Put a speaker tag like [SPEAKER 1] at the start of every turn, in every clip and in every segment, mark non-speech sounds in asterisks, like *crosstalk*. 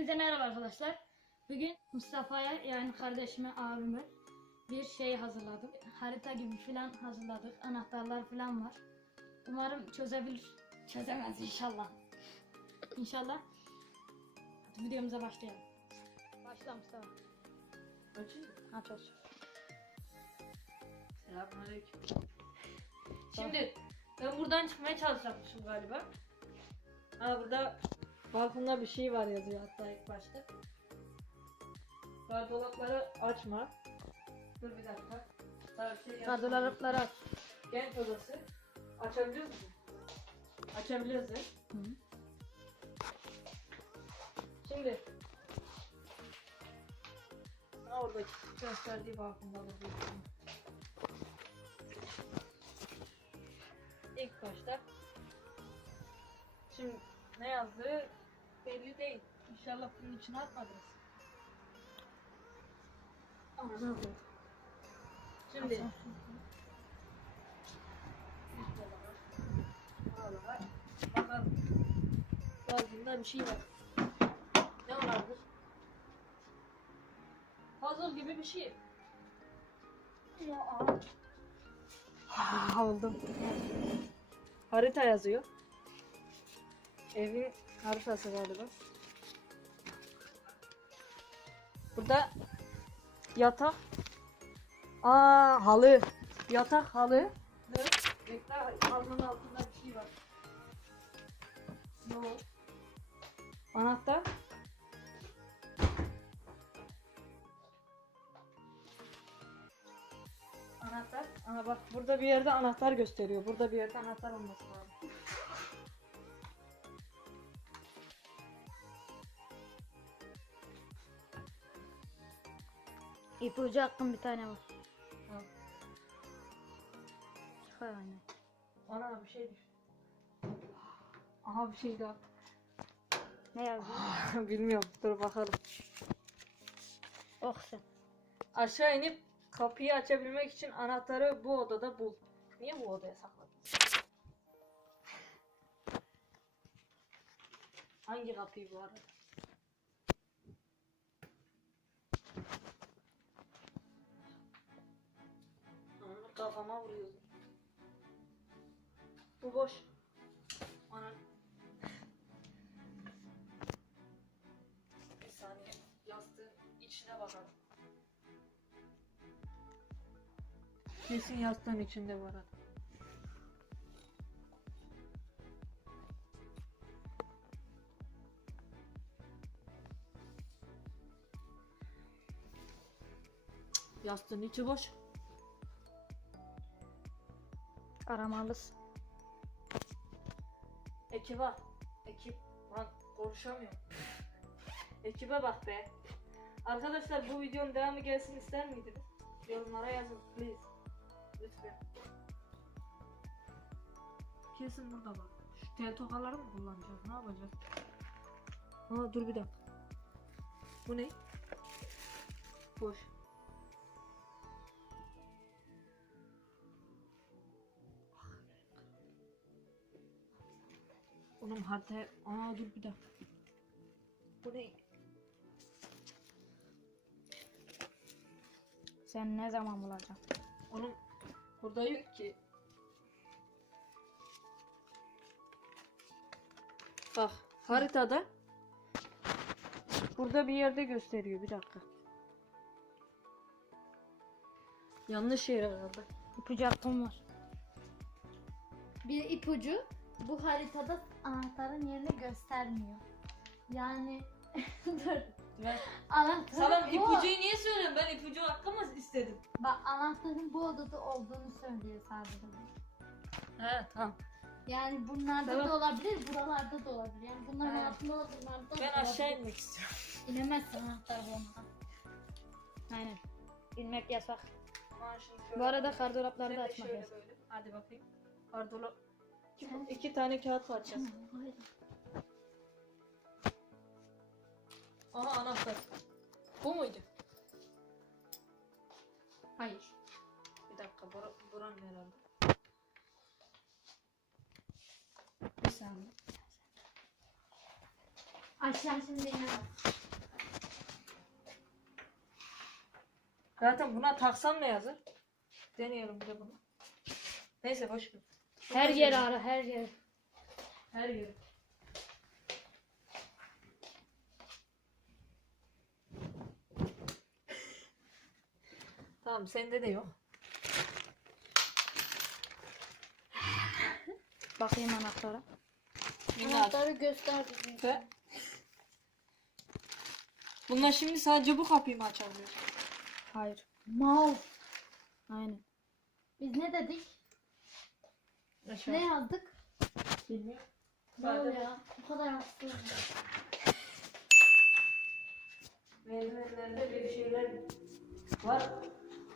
[SPEAKER 1] Hepinize merhaba arkadaşlar. Bugün Mustafa'ya yani kardeşime, abime bir şey hazırladım. Harita gibi filan hazırladık. Anahtarlar filan var. Umarım çözebilir. Çözemez inşallah. İnşallah. Hadi videomuza başlayalım. Başla Mustafa.
[SPEAKER 2] Açayım.
[SPEAKER 1] Aç aç.
[SPEAKER 2] Selamünaleyküm. Şimdi ben buradan çıkmaya çalışacakmışım galiba. Ha burada balkonda bir şey var yazıyor hatta ilk başta. Gardolapları açma. Dur bir dakika. Şey.
[SPEAKER 1] Gardıropları aç.
[SPEAKER 2] Genç odası. Açabiliyor musun? Açabiliyoruz değil mi?
[SPEAKER 1] Hı.
[SPEAKER 2] Şimdi oradaki gösterdiği balkonda da bir İlk başta Şimdi ne yazdığı belli değil. İnşallah bunun içine atmadınız. Anladım. Şimdi bakalım. Bazında bir şey var. Ne olabilir? Puzzle gibi bir şey.
[SPEAKER 1] Ha, oldum.
[SPEAKER 2] Harita yazıyor. Evin haritası galiba. Burada yatak. Aa halı. Yatak halı. Bekle halının altında bir şey var. Ne o? Anahtar. Anahtar. Aha bak burada bir yerde anahtar gösteriyor. Burada bir yerde anahtar olması lazım.
[SPEAKER 1] İpucu hakkım bir tane var.
[SPEAKER 2] Al.
[SPEAKER 1] Çıkar anne.
[SPEAKER 2] Ana bir şey düştü. Aha bir şey daha.
[SPEAKER 1] Ne yazıyor? *laughs*
[SPEAKER 2] Bilmiyorum. Dur bakalım.
[SPEAKER 1] oh sen.
[SPEAKER 2] Aşağı inip kapıyı açabilmek için anahtarı bu odada bul. Niye bu odaya sakladın? Hangi kapıyı bu arada? Kafama vuruyorsun. Bu boş. Ana. Bir saniye. Yastığın içine bakalım. Kesin yastığın içinde bu arada. Yastığın içi boş.
[SPEAKER 1] Aramalısın.
[SPEAKER 2] Ekibe. Ekip. Lan konuşamıyorum. Ekibe bak be. Arkadaşlar bu videonun devamı gelsin ister miydiniz? Yorumlara yazın please. Lütfen. Kesin burada bak. Şu tel tokaları mı kullanacağız? Ne yapacağız? Aa dur bir dakika. Bu ne? Boş. Oğlum harita... Aa dur bir dakika. Bu ne?
[SPEAKER 1] Sen ne zaman bulacaksın?
[SPEAKER 2] Oğlum burada yok ki. Bak haritada burada bir yerde gösteriyor bir dakika. Yanlış yer herhalde.
[SPEAKER 1] İpucu hakkım var. Bir ipucu bu haritada anahtarın yerini göstermiyor. Yani *laughs* dur.
[SPEAKER 2] Ben
[SPEAKER 1] Anahtarın
[SPEAKER 2] sana
[SPEAKER 1] bu,
[SPEAKER 2] ipucuyu niye söylüyorum? Ben ipucu hakkı mı istedim?
[SPEAKER 1] Bak anahtarın bu odada olduğunu söylüyor sadece.
[SPEAKER 2] He tamam.
[SPEAKER 1] Yani bunlarda
[SPEAKER 2] Tamam.
[SPEAKER 1] da olabilir, buralarda da olabilir. Yani bunların
[SPEAKER 2] Evet.
[SPEAKER 1] altında olanlarda da
[SPEAKER 2] Ben aşağı inmek istiyorum.
[SPEAKER 1] İnemezsin anahtar bulmadan. Aynen. İnmek yasak.
[SPEAKER 2] Şöyle-
[SPEAKER 1] Bu arada kardolapları da
[SPEAKER 2] Sen de
[SPEAKER 1] açmak yasak.
[SPEAKER 2] Hadi bakayım. Kardolap. İki tane kağıt parçası. Aha anahtar. Bu muydu?
[SPEAKER 1] Hayır.
[SPEAKER 2] Bir dakika bura, buranın herhalde.
[SPEAKER 1] Bir saniye.
[SPEAKER 3] Açacağım şimdi yine.
[SPEAKER 2] Zaten buna taksam ne yazar? Deneyelim bir de bunu. Neyse boş ver.
[SPEAKER 1] Her yer ara her yer.
[SPEAKER 2] Her yer. Tamam sende de yok.
[SPEAKER 1] Bakayım anahtara.
[SPEAKER 3] Anahtarı göster bize.
[SPEAKER 2] Ve Bunlar şimdi sadece bu kapıyı mı açabiliyor?
[SPEAKER 1] Hayır.
[SPEAKER 3] Mal.
[SPEAKER 1] Aynen.
[SPEAKER 3] Biz ne dedik?
[SPEAKER 2] Aşağı.
[SPEAKER 3] Ne yazdık?
[SPEAKER 2] Bilmiyorum.
[SPEAKER 3] Mal
[SPEAKER 2] Sadece
[SPEAKER 3] ya. Bu kadar hastayım.
[SPEAKER 2] Mezuniyetlerinde bir şeyler var.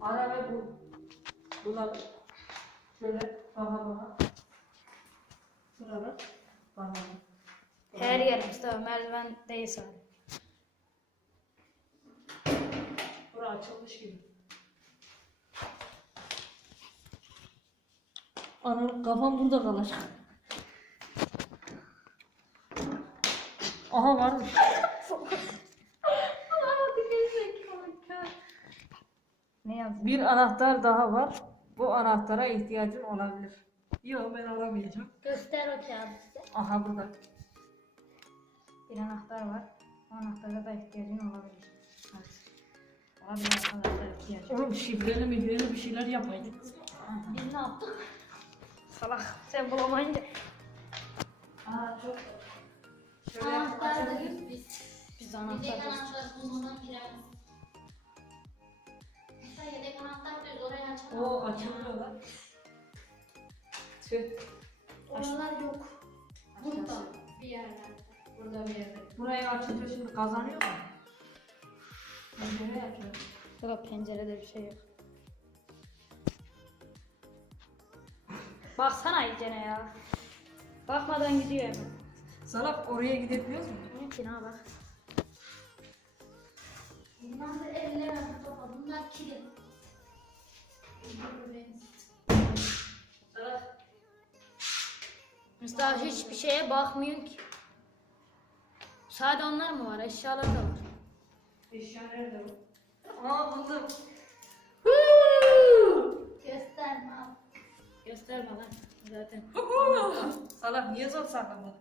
[SPEAKER 2] Ara ve bu. Bunlar şöyle bana bana. Şurada bana bana.
[SPEAKER 1] Her yer Mustafa merdiven değil sadece.
[SPEAKER 2] Bura açılmış gibi. Anam kafam burada kalacak. Aha varmış.
[SPEAKER 1] Ne yazdın?
[SPEAKER 2] Bir anahtar daha var. Bu anahtara ihtiyacın olabilir. Yok ben aramayacağım.
[SPEAKER 3] Göster o kağıdı bize.
[SPEAKER 2] Aha burada.
[SPEAKER 1] Bir anahtar var. O anahtara da ihtiyacın olabilir. Evet. Olabilir arkadaşlar ihtiyacı.
[SPEAKER 2] Oğlum şifreli mihreli bir şeyler yapmayın.
[SPEAKER 3] Biz ne yaptık?
[SPEAKER 1] Salak sen bulamayınca.
[SPEAKER 2] Aa çok. Şöyle
[SPEAKER 3] Anahtar da biz.
[SPEAKER 1] Biz
[SPEAKER 3] Yedek
[SPEAKER 1] anahtar
[SPEAKER 3] anahtar bulmadan giremez. Mesela yedek anahtar diyoruz oraya açalım.
[SPEAKER 2] Oo açılıyor lan. Tüh.
[SPEAKER 3] Oralar yok. Burada bir yerlerde.
[SPEAKER 2] Burada bir yerde. Burayı açınca şimdi kazanıyor mu? Ben nereye açıyorum?
[SPEAKER 1] Yok pencerede bir şey yok. Baksana iyicene ya. Bakmadan gidiyor hemen.
[SPEAKER 2] Salak oraya gidebiliyoruz mu?
[SPEAKER 1] İçin ha bak.
[SPEAKER 3] Bunlar da elleme Mustafa. Bunlar kilit.
[SPEAKER 2] Salak.
[SPEAKER 1] Mustafa hiçbir şeye bakmıyorsun ki. Sadece onlar mı var? Eşyalar da var.
[SPEAKER 2] Eşya nerede bu? Aa buldum.
[SPEAKER 3] Gösterme al.
[SPEAKER 1] Gösterme lan zaten.
[SPEAKER 2] Salak niye zor saklamadın?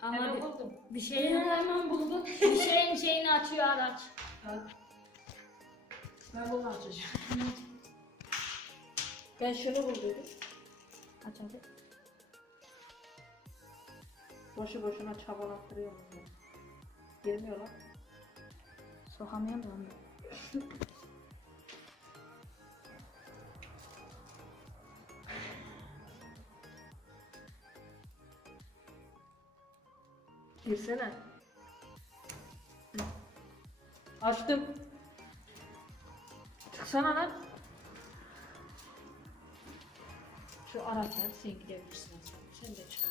[SPEAKER 1] Tamam
[SPEAKER 2] Hemen
[SPEAKER 1] hadi.
[SPEAKER 2] buldum.
[SPEAKER 1] Bir şeyin hemen buldum. *laughs* bir şeyin şeyini açıyor araç.
[SPEAKER 2] Al. Ben bunu açacağım. Ben şunu buldum.
[SPEAKER 1] Aç hadi.
[SPEAKER 2] Boşu boşuna çabalattırıyorum bunu. Girmiyor lan.
[SPEAKER 1] Sokamıyorum da onu.
[SPEAKER 2] Girsene. Açtım. Çıksana lan. Şu araçları sen gidebilirsin. Sen de çık.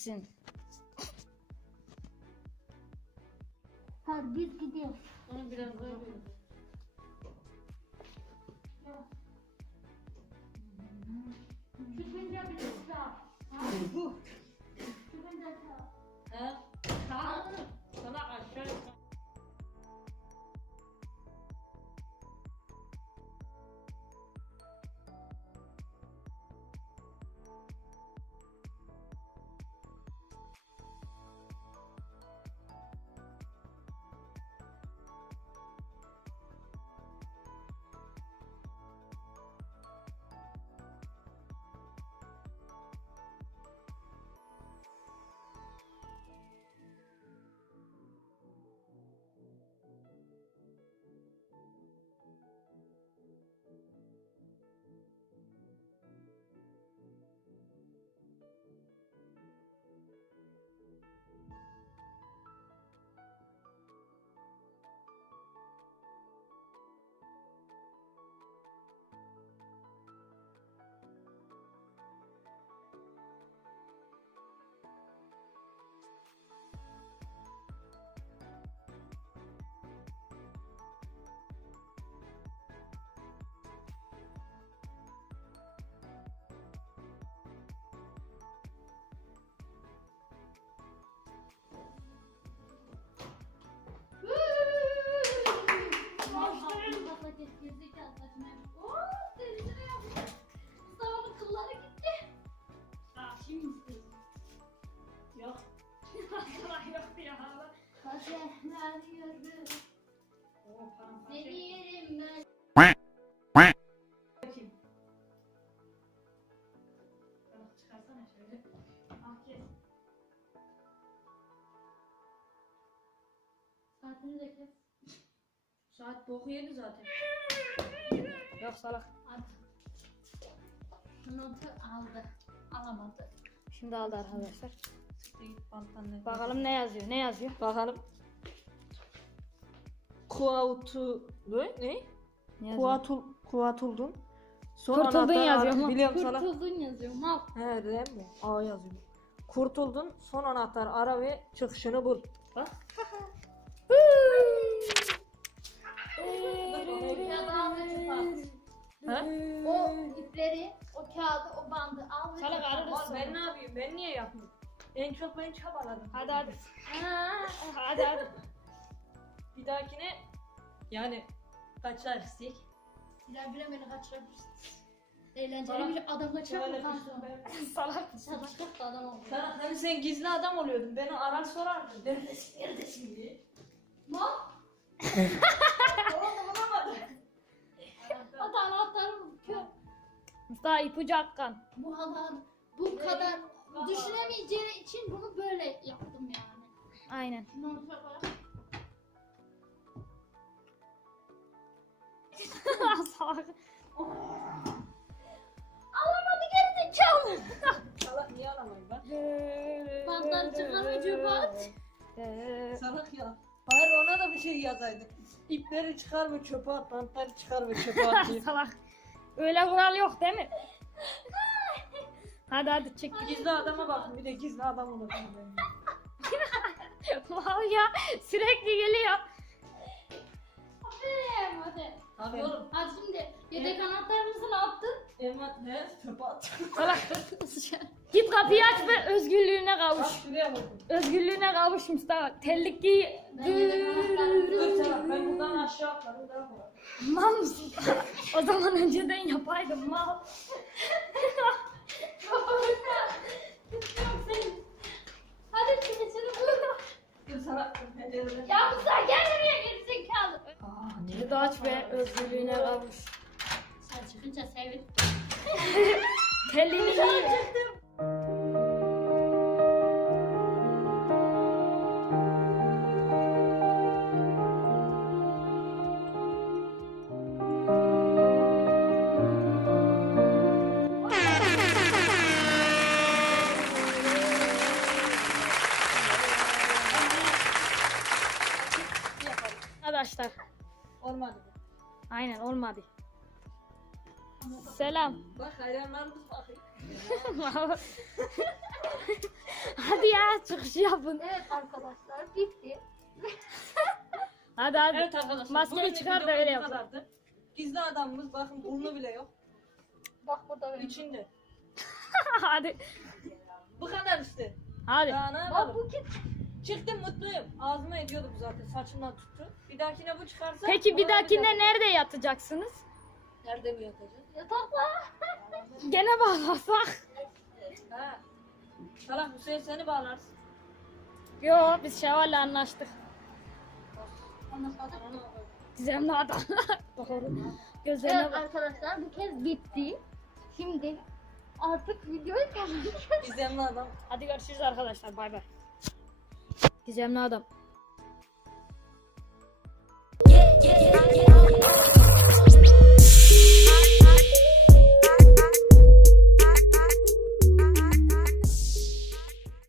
[SPEAKER 1] Öleceksin.
[SPEAKER 3] Hadi biz gidiyoruz.
[SPEAKER 2] Onu biraz daha
[SPEAKER 3] Gerizekalı saçma yapmış. Ooo derisine yapmış. Mustafa'nın kılları gitti.
[SPEAKER 1] Aa, şimdi istiyorsun?
[SPEAKER 2] Yok. *laughs*
[SPEAKER 1] Salak yok ya.
[SPEAKER 3] Kaşehler gördüm.
[SPEAKER 1] Oo, paramparça.
[SPEAKER 3] Seni yerim ben.
[SPEAKER 2] Bakayım.
[SPEAKER 1] Salak çıkarsana şöyle. Ah kes.
[SPEAKER 3] Saatini de kes.
[SPEAKER 2] Saat boku yedi zaten.
[SPEAKER 1] Yok salak.
[SPEAKER 3] At. Notu aldı. Alamadı.
[SPEAKER 1] Şimdi aldı arkadaşlar. Bakalım ne yazıyor? Ne yazıyor?
[SPEAKER 2] Bakalım. Kuautu... Ne? Ne?
[SPEAKER 1] Yazıyor?
[SPEAKER 2] Kuatul... Kuatuldun. Son
[SPEAKER 1] Kurtuldun
[SPEAKER 2] anahtar
[SPEAKER 1] yazıyor mu?
[SPEAKER 2] Biliyorum sana.
[SPEAKER 3] Kurtuldun yazıyor. Mal.
[SPEAKER 2] He R mi? A yazıyor. Kurtuldun. Son anahtar ara ve çıkışını bul. Bak. He?
[SPEAKER 3] O ipleri, o kağıdı, o bandı al ve
[SPEAKER 1] Salak
[SPEAKER 3] at.
[SPEAKER 1] ararız.
[SPEAKER 2] Ben ne yapayım? Ben niye yapmıyorum? En çok ben çabaladım.
[SPEAKER 1] Hadi hadi. hadi hadi.
[SPEAKER 2] Bir dahakine yani kaçlar istek?
[SPEAKER 3] Silah bile beni kaçırabilirsin. Eğlenceli bir adam kaçırır mı kanka? *laughs*
[SPEAKER 1] Salak.
[SPEAKER 3] Sen çıkıp da adam ol.
[SPEAKER 2] Sen, hani sen gizli adam oluyordun. Beni arar sorardın. Neredesin? Neredesin diye. *laughs*
[SPEAKER 3] Mal.
[SPEAKER 1] Mustafa ipucu Akkan.
[SPEAKER 3] Bu kadar, bu kadar düşünemeyeceği için bunu böyle yaptım yani.
[SPEAKER 1] Aynen. Salak.
[SPEAKER 3] Alamadı geri zekalı.
[SPEAKER 2] Salak niye alamayım ben?
[SPEAKER 3] Bantları çıkar ve çöpe at.
[SPEAKER 2] Salak ya. Hayır ona da bir şey yazaydık. İpleri çıkar ve çöpe at. Bantları çıkar ve çöpe at diye. *laughs*
[SPEAKER 1] Salak. Öyle kural yok değil mi? hadi hadi çık.
[SPEAKER 2] Gizli adama bakın. Bir de gizli adam ben. *laughs*
[SPEAKER 1] Vallahi ya sürekli geliyor.
[SPEAKER 3] Aferin hadi.
[SPEAKER 2] Abi oğlum.
[SPEAKER 3] Hadi şimdi yedek anahtarımızı ne yaptın?
[SPEAKER 2] Elma ne? Çöpe at. *laughs*
[SPEAKER 1] Salak. Git kapıyı aç ve özgürlüğüne kavuş.
[SPEAKER 2] Bak şuraya bakın.
[SPEAKER 1] Özgürlüğüne kavuş Mustafa. Terlik giy.
[SPEAKER 3] Ben yedek
[SPEAKER 2] Serap ben buradan aşağı atlarım. Daha mı?
[SPEAKER 1] Mal mısın? o zaman önceden yapaydım mal. *laughs* *laughs*
[SPEAKER 3] Hadi çık içeri
[SPEAKER 2] Dur Serap. pencereden-
[SPEAKER 3] Ya Musa gel buraya geri zekalı.
[SPEAKER 2] Aa, niye?
[SPEAKER 1] Git aç ve özgürlüğüne kavuş.
[SPEAKER 3] Sen çıkınca sevin.
[SPEAKER 1] Terliğini giy. Arkadaşlar.
[SPEAKER 2] Olmadı.
[SPEAKER 1] Selam.
[SPEAKER 2] Bak hayranlarımız bakıyor. *laughs*
[SPEAKER 1] hadi ya çıkışı yapın.
[SPEAKER 3] Evet arkadaşlar bitti.
[SPEAKER 1] Hadi hadi.
[SPEAKER 2] Evet arkadaşlar.
[SPEAKER 1] Maskeyi çıkar da öyle
[SPEAKER 2] bu
[SPEAKER 1] yap.
[SPEAKER 2] kadardı. Gizli adamımız bakın burnu bile yok.
[SPEAKER 3] Bak burada benim.
[SPEAKER 2] İçinde. *laughs*
[SPEAKER 1] hadi.
[SPEAKER 2] Bu kadar işte.
[SPEAKER 1] Hadi.
[SPEAKER 2] Daha ne
[SPEAKER 3] Bak bu kim?
[SPEAKER 2] Çıktım mutluyum. Ağzıma ediyordu bu zaten. Saçımdan tuttu. Bir dahakine bu çıkarsa...
[SPEAKER 1] Peki bir dahakinde
[SPEAKER 2] daha-
[SPEAKER 1] nerede yatacaksınız?
[SPEAKER 2] Nerede mi yatacağız?
[SPEAKER 3] Yatakla.
[SPEAKER 1] Gene bağlasak.
[SPEAKER 2] Ha. Salak sefer seni bağlarsın.
[SPEAKER 1] Yo biz Şevval'le anlaştık.
[SPEAKER 3] Anlaşmadık.
[SPEAKER 1] Gizemli adamlar. *laughs* Doğru. Gözlerine
[SPEAKER 3] Evet
[SPEAKER 1] bak.
[SPEAKER 3] arkadaşlar bu kez bitti. Şimdi artık videoyu kapatacağız.
[SPEAKER 2] Gizemli adam.
[SPEAKER 1] Hadi görüşürüz arkadaşlar. Bay bay. Gizemli adam. Yeah, yeah, yeah.